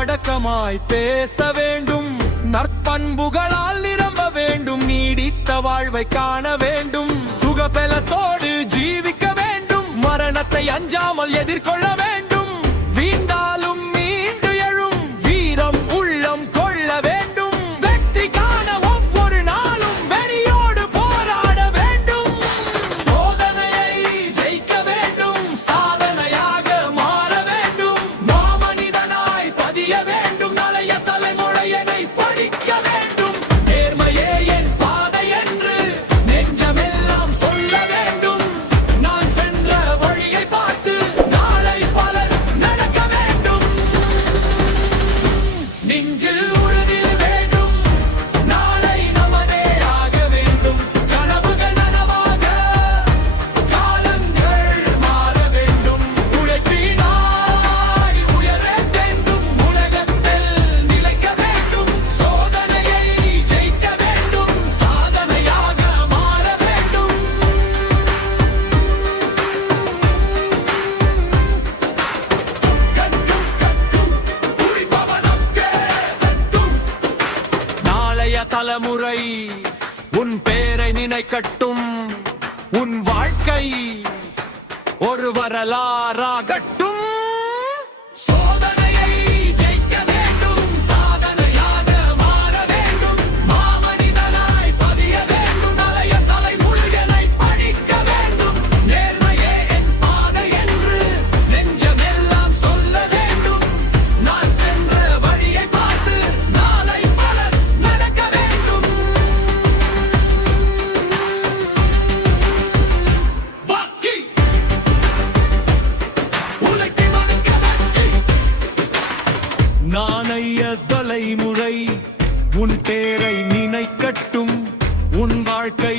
அடக்கமாய் பேச வேண்டும், நற்பண்புகளால் நிரம்ப வேண்டும், நீடித்த வாழ்வை காண வேண்டும், சுகபலத்தோடு ஜீவிக்க வேண்டும், மரணத்தை அஞ்சாமல் எதிர்கொள்ள வேண்டும், வீண்டாலும் மீண்டு எழும் வீரம் உள்ளம் கொள்ள வேண்டும், வெற்றிக்கான ஒவ்வொரு நாளும் வெறியோடு போராட வேண்டும், சோதனையை ஜெயிக்க வேண்டும், சாதனையாக மாற வேண்டும், மாமனிதனாய் பதிய வேண்டும், நாளைய தலைமுறையினை படிக்க வேண்டும், நேர்மையே என் பாதை என்று நெஞ்சமெல்லாம் சொல்ல வேண்டும், நான் சென்ற வழியை பார்த்து நாளை பலர் நடக்க வேண்டும், நெஞ்சில் உறுதி வேண்டும், நாளை நமதே ஆக வேண்டும், கனவுகள் நனவாக காலங்கள் மாற வேண்டும், உழைப்பினாய் உயர வேண்டும், உலகத்தில் நிலைக்க வேண்டும், சோதனையை ஜெயிக்க வேண்டும், சாதனையாக மாற வேண்டும். நாளைய தலைமுறை உன் பேரை நினைக்கட்டும், உன் வாழ்க்கை ஒரு வரலாறாகட்டும், சோதனையை ஜெயிக்க வேண்டும், சாதனையாக மாற வேண்டும், மாமனிதனாய் பதிய வேண்டும், நாளைய தலைமுறையினை படிக்க வேண்டும், நேர்மையே என் பாதை என்று நெஞ்சமெல்லாம் சொல்ல வேண்டும், நான் சென்ற வழியை பார்த்து நாளை பலர் நடக்க வேண்டும். வாக்கி உழைத்தி மறுக்க வாக்கி நாளைய தலைமுறை உன் பேரை நினைக்கட்டும், உன் வாழ்க்கை